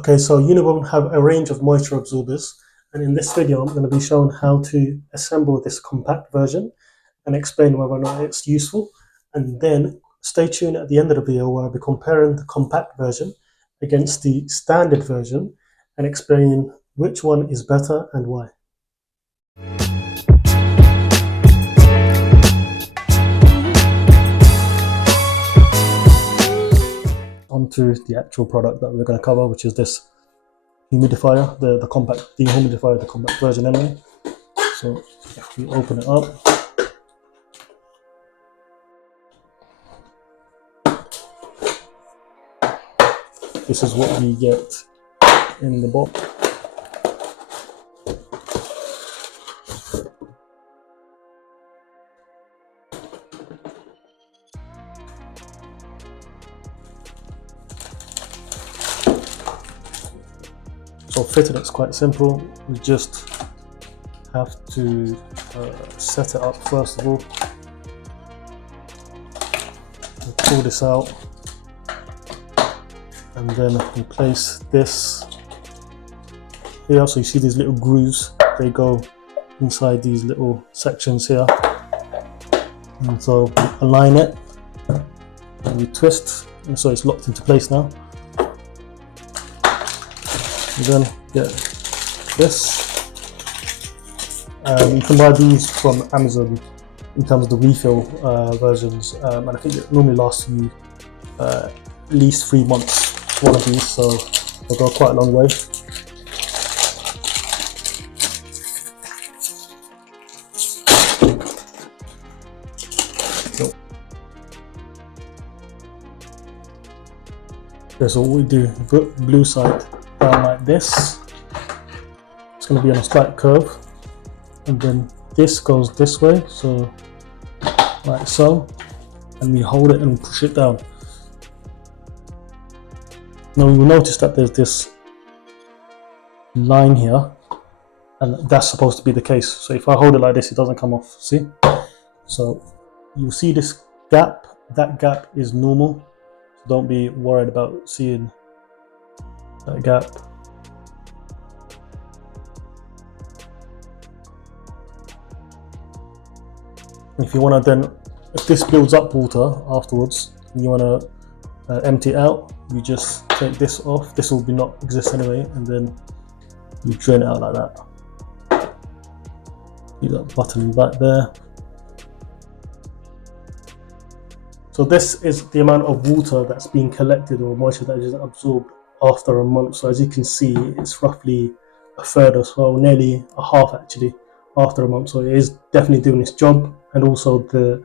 Okay, so Unibond have a range of moisture absorbers, and in this video I'm going to be showing how to assemble this compact version and explain whether or not it's useful. And then stay tuned at the end of the video where I'll be comparing the compact version against the standard version and explaining which one is better and why. Onto the actual product that we're going to cover, which is this humidifier, the compact dehumidifier, the compact version anyway. So if we open it up, this is what we get in the box. So fitting it's quite simple. We just have to set it up first of all. We'll pull this out, and then we place this here. So you see these little grooves, they go inside these little sections here. And so we align it and we twist, and so it's locked into place now. You then get this. You can buy these from Amazon in terms of the refill versions, and I think it normally lasts you at least 3 months, one of these, so they'll go quite a long way. So what we do, put blue side down like this. It's going to be on a slight curve, and then this goes this way, so like so, and we hold it and push it down. Now you will notice that there's this line here, and that's supposed to be the case. So if I hold it like this, it doesn't come off, see? So you'll see this gap, that gap is normal, so don't be worried about seeing that gap. If you want to then, if this builds up water afterwards, and you want to empty it out, you just take this off. This will be not exist anyway, and then you drain it out like that. Leave that button back there. So this is the amount of water that's being collected, or moisture that is absorbed after a month. So as you can see, it's roughly a third or so, nearly a half actually, after a month. So it is definitely doing its job, and also the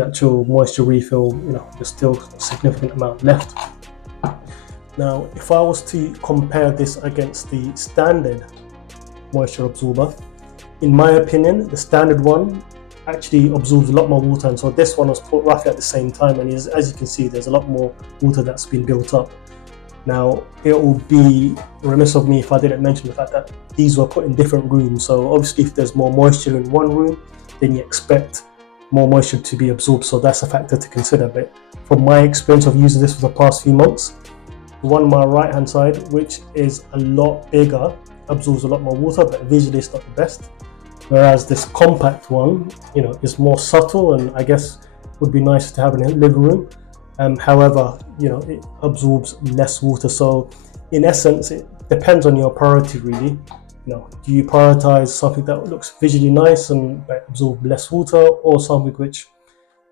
actual moisture refill, you know, there's still a significant amount left. Now, if I was to compare this against the standard moisture absorber, in my opinion, the standard one actually absorbs a lot more water, and so this one was put roughly at the same time, and as you can see, there's a lot more water that's been built up. Now, it would be remiss of me if I didn't mention the fact that these were put in different rooms. So obviously if there's more moisture in one room, then you expect more moisture to be absorbed. So that's a factor to consider. But from my experience of using this for the past few months, the one on my right hand side, which is a lot bigger, absorbs a lot more water, but visually it's not the best. Whereas this compact one, you know, is more subtle, and I guess would be nice to have in a living room. However, you know, it absorbs less water. So in essence, it depends on your priority really. You know, do you prioritize something that looks visually nice and absorb less water, or something which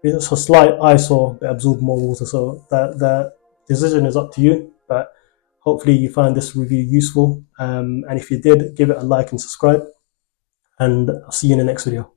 is a slight eyesore but absorb more water? So that decision is up to you, but hopefully you find this review useful. And if you did, give it a like and subscribe, and I'll see you in the next video.